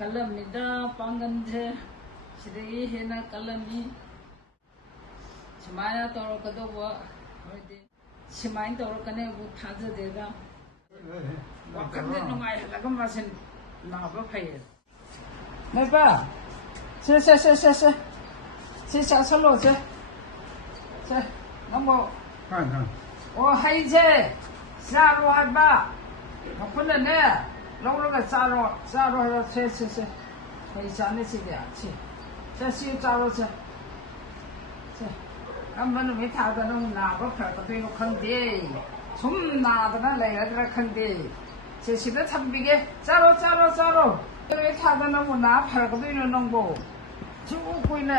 ꯀꯜꯂꯝꯃꯤꯗ ꯄꯥꯡꯒꯟꯁꯦ ꯁꯤꯗꯒꯤ ꯍꯦꯟꯅ ꯀꯜꯂꯝꯃꯤ ꯁꯨꯃꯥꯏꯅ ꯇꯧꯔꯛꯀꯗꯧꯕ ꯑꯣꯏꯗꯤ ꯁꯨꯃꯥꯏꯅ ꯇꯧꯔꯛꯀꯅꯦꯕꯨ ꯊꯥꯖꯗꯦꯗ ꯋꯥꯈꯜꯁꯦ ꯅꯨꯡꯉꯥꯏꯍꯜꯂꯒ ꯃꯥꯁꯦ ꯅꯥꯕ ꯐꯩꯌꯦ ꯅꯦꯄꯥ ꯁꯤ ꯆꯥꯁꯜꯂꯣ ꯁꯦ ꯅꯪꯕꯨ ꯑꯣ ꯍꯩꯁꯦ ꯆꯥꯔꯣ ꯍꯥꯏꯕ ꯃꯈꯨꯠꯅꯅꯦ ꯂꯧꯔꯒ ꯆꯥꯔꯣ ꯍꯥꯏꯕ ꯁꯦ ꯍꯩ ꯆꯥꯅꯤ ꯁꯤꯗꯤ ꯁꯤ ꯆꯥꯔꯣ ꯁꯦ ꯀꯔꯝꯕ ꯅꯨꯃꯤꯠ ꯊꯥꯗ ꯅꯪ ꯅꯥꯕ ꯐꯔꯛꯀꯗꯣꯏꯅꯣ ꯈꯪꯗꯦ ꯁꯨꯝ ꯅꯥꯗꯅ ꯂꯩꯔꯗ꯭ꯔꯥ ꯈꯪꯗꯦ ꯁꯤꯗ ꯊꯝꯕꯤꯒꯦ ꯆꯥꯔꯣ ꯅꯨꯃꯤꯠ ꯊꯥꯗ ꯅꯪꯕꯨ ꯅꯥ ꯐꯔꯛꯀꯗꯣꯏꯅꯣ ꯅꯪꯕꯨ ꯁꯨꯝ ꯀꯨꯏꯅ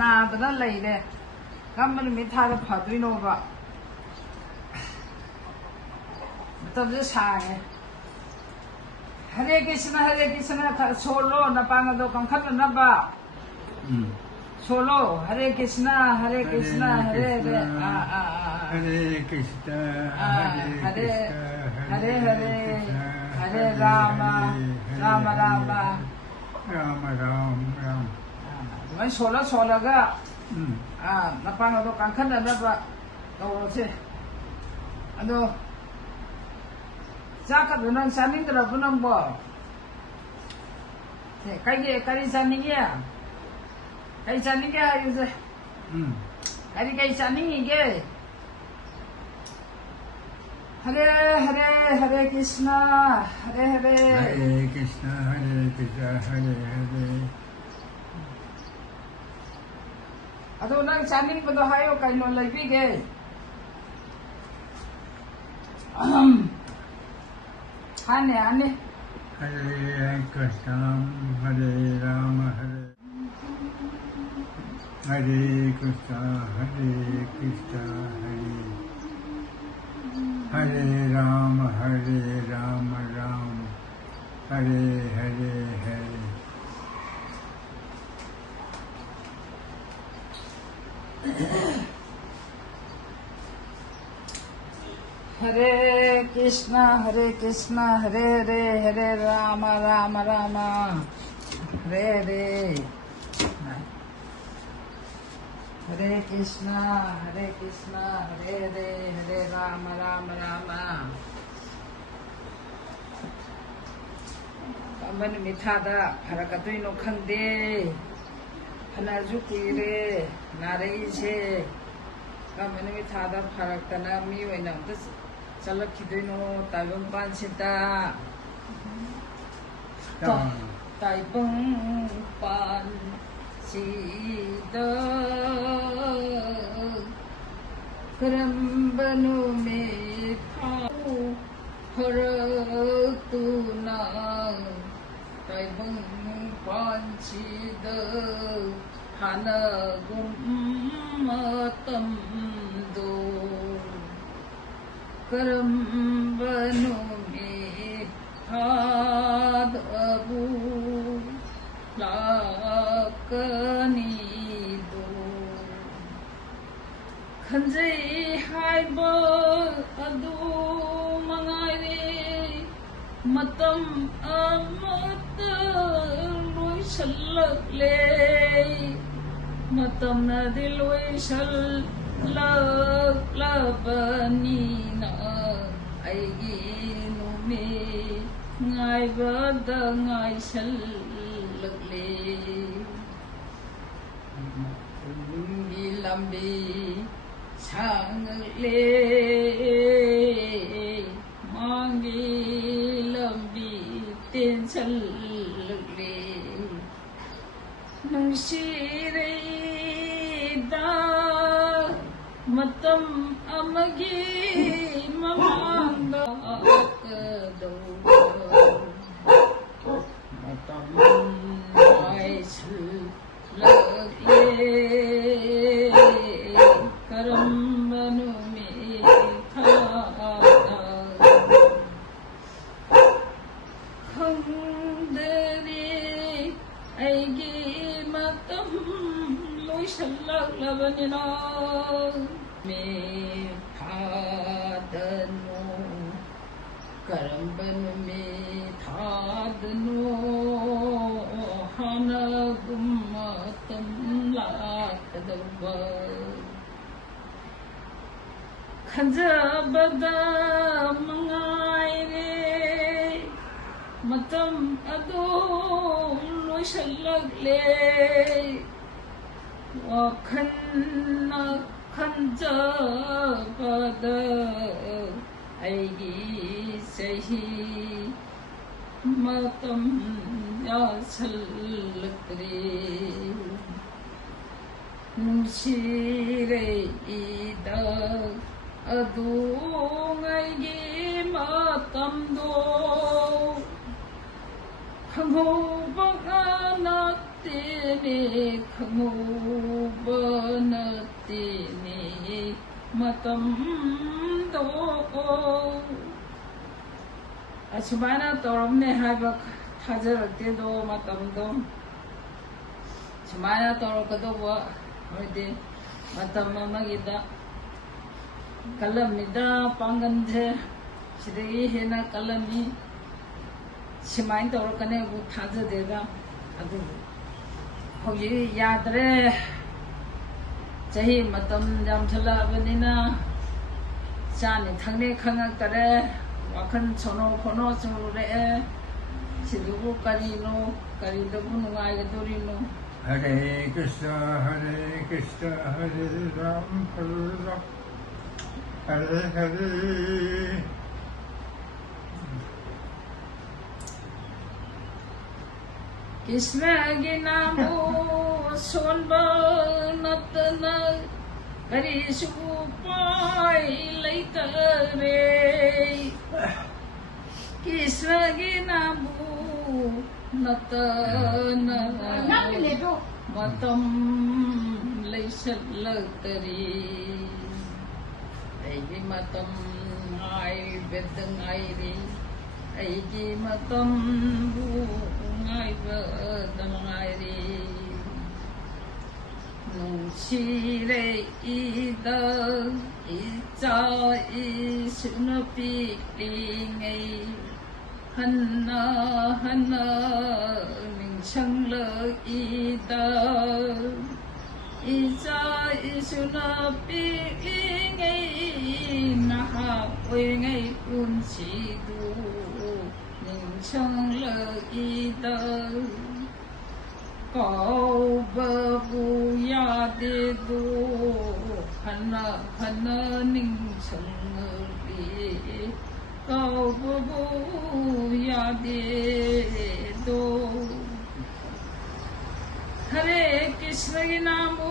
ꯅꯥꯗꯅ ꯂꯩꯔꯦ ꯀꯔꯝꯕ ꯅꯨꯃꯤꯠ ꯊꯥꯗ ꯐꯗꯣꯏꯅꯣꯕ ꯃꯇꯝꯁꯦ ꯁꯥꯡꯉꯦ ꯍꯔꯦ ꯀ꯭ꯔꯤꯁꯅ ꯁꯣꯜꯂꯣ ꯅꯄꯥꯡꯒꯜꯗꯣ ꯀꯟꯈꯠꯅꯅꯕ सोलो हरे कृष्णा हरे हरे कृष्णा हरे हरे राम राम मैं सोलगा नपांग कांखनब तौरसे अदो चाकद नंग चानिंगद्रब नंबो कई चानिंगे कई चानिंगे हायुसे कई चानिंगे हरे हरे कृष्णा हरे कृष्णा हरे अदो नंग चानिंगबदो हायो कइनो लइबिगे आने हरे कृष्णा हरे राम हरे कृष्णा हरे राम राम हरे हरे कृष्णा हरे हरे राम हरे हरे कृष्णा हरे हरे राम कमन मिठादा फरकदोइनो खंदे फनाजु कुइरे नारैसे कमन मिठादा फरकतना मी ओइना चलखिदोइनो ताइबंग पानसिता ताइबंग पान सीदा करम्बनु में थाऊ हरतुना ताइबंग पानसीदा हानगुम मतमदो करम्बनु में थादबु लाकनीदो खंजई हाइबा अदु मंगाइरे मतम अमत लोइसल्लले मतम नदि लोइसल्लबनीना आइगी नुमे ngaibada ngaisal lambi sangle mangi lambi tensal nusire da matam amagi mamanga akado matam aisal करम्बनु में खंदरे ऐगे मतम लोइसल्लबनिना में थादनो करम्बनु में थादनो खंजबदा मंगाइरे मतम अदो लोइसल्लगले वखन्ना खंजबदा आइगी सही मतम यासल्लगरे नुसिरेइदा अदोंगाइगी मतमदो खंगौबगा नत्तेने खंगौबा नत्तेने मतमदो असुमाइना तौरमने हाइबा थाजरक्तेदो मतमदो सुमाइना तौरकदौबा होइदे मतम अमगिदा कलमिदा पांगनजे सिदगी हेना कलमी सिमाइन तौरकने बु थाजदेगा अदु होगी यादरे चही मतम जामथलाबनिना चाने थंगने खंगतरे वाखन सोनो फोनो Chure सिदुबु करिनो करिदबु नुगाइगदोरिनो Hare Krishna, Hare Ram, Hare Hare. Krishna ginamo sonba natna karisu pai leitare. Krishna ginamo natna matam leisallakari. Aigi matam ai bedang airi. Aigi matam bu ngai bedang airi. Nungsire ida ica isunapi lingai. Hanna hanna ning chang le ida iza isuna pi ngai na ha oi ngai un chi du ning chang le ida kau ba bu ya de du hanna hanna ning chang le kau bu ya de do Hare Krishna ki namo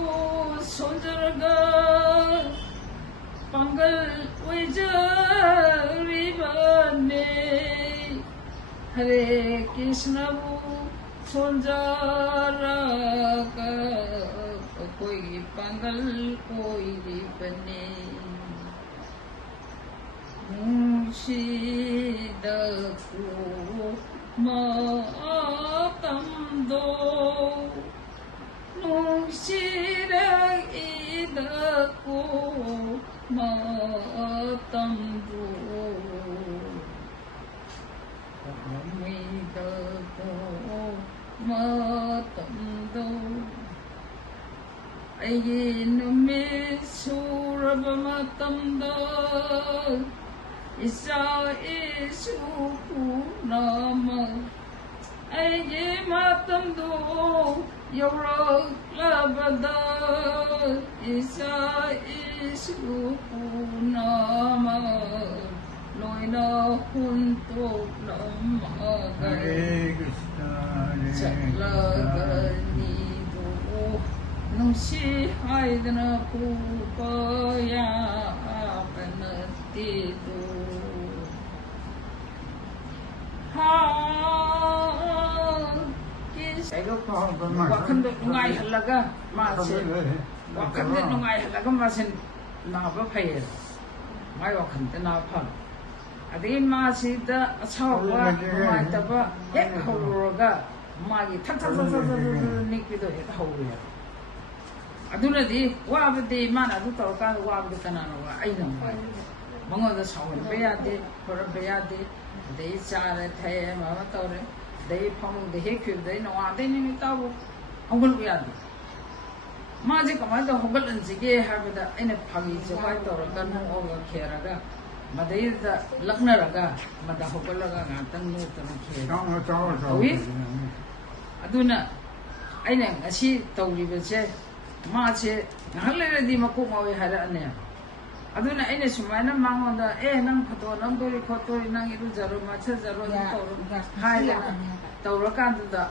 sonjaraga pangal ujjaribane Hare Krishna bu sonjaraga koi pangal koi ribane Sidaku matamdo Nungsirag idaku matamdo Amidaku matamdo Aigi numi surabamatamdo Isa isuku nama Aigi matamdo Yorok labada Isa isuku nama Loina huntuk nama Hare Krishna, Chaklaganido Nungsi haidana kupaya Panatido Wakan nungai halaga masin wakan nungai halaga masin naba payel mai wakan napa adi masida asawa mai taba ek hawroga magi thak thak thak thak nikbido ek hawriya aduna di wabdi mana du tawka wabdi kanano wa aina mangoda sawon beyade hora beyade dei chare the mama tore dei phong de he kyur dei no ade ni tabu angul beyade माजे कमाई तो होगलनसिगे हाबदा अने फागी जवाई तौरगा नोगा खेरगा मदैदा लक्नरगा मदा होगलगा गातंग नोतन खे oui aduna aina asi tawribase maase ngahaleradi makuk mawi harane aduna aina sumaina mangonda nang photo nang dori photo nang iru jaro macha jaro tawro haida tawrakanda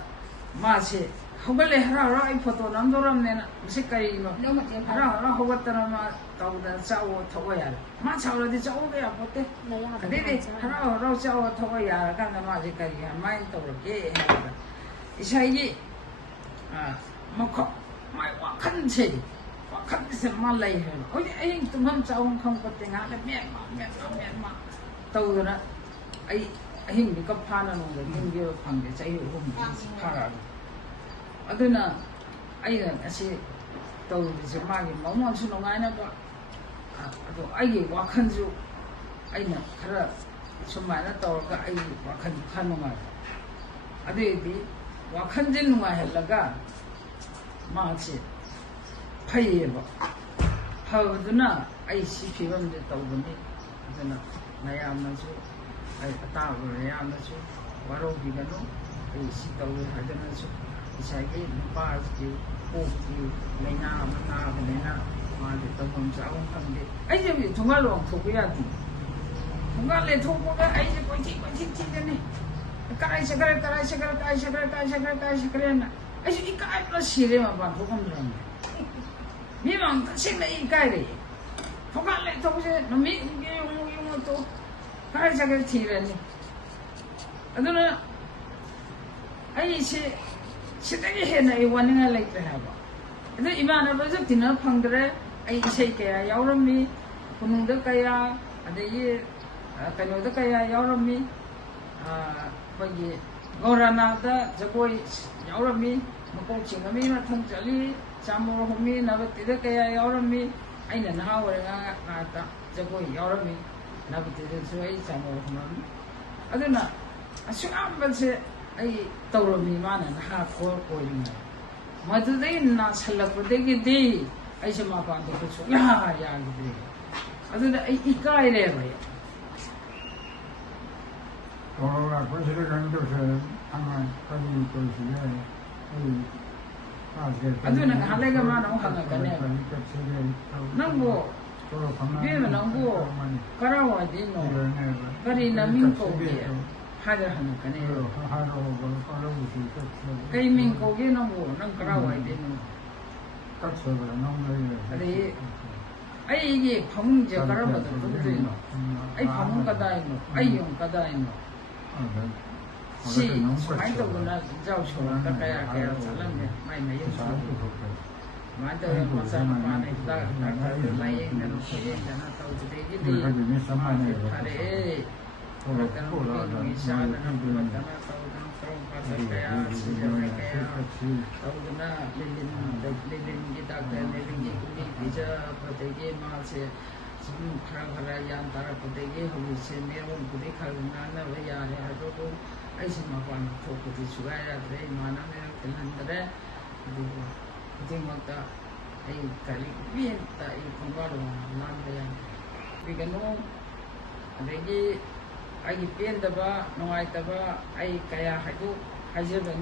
maase hogale hara ai photo nang doram nena se kai no hara hogatana ma tawda chawo thoya ma chawradi chawo ga apote adede hara chawo thoya kana ma je kai mai tawrake isai makho mai wakhanse wakhanse malai he oi ai tumham chawong kham patte nga le me tawdana ai ahing ni ka phana no le ning yo phangge chai hum phara aduna aina asi tawdise magi mawmon su nongaina ba ado ai wakhanju aina khara sumaina tawga ai wakhan khanunga adedi wakhanjin nunga helaga maase phayeba phawduna ai si phibam de tawbani aduna nayamna su ai atawa nayamna su waro bigano ai si tawwe hadana su isagi nupaski kokki laina amana banena ma de tawam sawam kamde ai je thungalong thokuyati thungale thokoga ai je koi dene kai sakare na ai ji kai plus sire ma ban thokam ram mi mang sing na kai re thokan le thokse no mi yung to kai sakare thire ni aduna ai sidagi he na I waninga like the haba adu imana ba jab tina phangdre ai isai kaya yaurammi kunungda kaya adai kanoda kaya yaurammi bagi gorana da jagoi yaurami makong chingami na thong chali chamur homi nabati da kaya yaurami aina na hawara nga ta jagoi yaurami nabati da suai chamur homi aduna asungam banse ai tawrami mana na ha khor koringa madudai na salapodegi di ai sama pa do chu ya gidre aduna ai ikai re bhai Ora consider ganando se ama kami to siya aduna halega ma nang hanga kane nangbo bima nangbo karawa dino kari namin ko ge hada hanga kane kai min ko ge nangbo nang karawa dino ade ai ge phamung je karaba do dino ai phamung kadai no ai yong kadai no si mai to guna jau chora ka kaya salam ne mai mai yin sa ma to ma sa ma ne ta lai yin na ko ye na to de gi de are ora kan ko ni sa na na bu na ta to na to pa sa kaya si ja kaya to guna lin gi ta ka ne lin gi ni bi ja pa de gi ma se khara yan tara ko de ge hu se me ron ku de khar na na wa ya ya do ko ai si ma pan to ko ti su ga ya de ma na me ken han de du de ma ta ai kali bien ta ai ko ba ro na de ya bi ga no de ge ai bien da ba no ai ta ba ai kaya ha du ha je ba